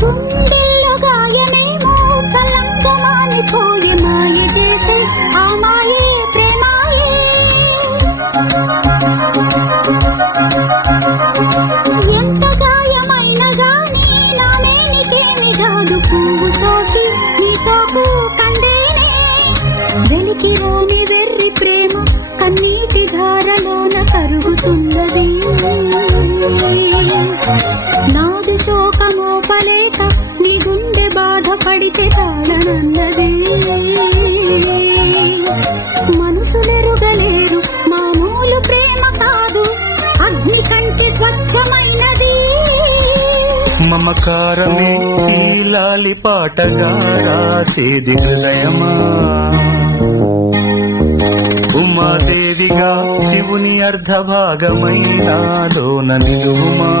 గుండెల్లో గాయమేమో చల్లంగా మానిపోయే మాయ చేసే ఆ మాయే ప్రేమాయే. ఎంత గాయమైన గానీ నానేనికేమి కాదు పువ్వు సోకి నీ సోకు కందేనే. వెలికి రాని వెర్రి ప్రేమ కన్నీటి ధారలోన కరుగుతున్నది. నాదు శోకమోపలేక నీ గుండె బాధపడితే తాళనన్నది. మనుషులెరుగలేరు మామూలు ప్రేమ కాదు అగ్ని కంటే స్వచ్ఛమైనది. మమకారమే ఈ లాలి పాటగా రాసేది హృదయమా. ఉమాదేవిగా శివుని అర్ధభాగమైనాలోన నిలువుమా.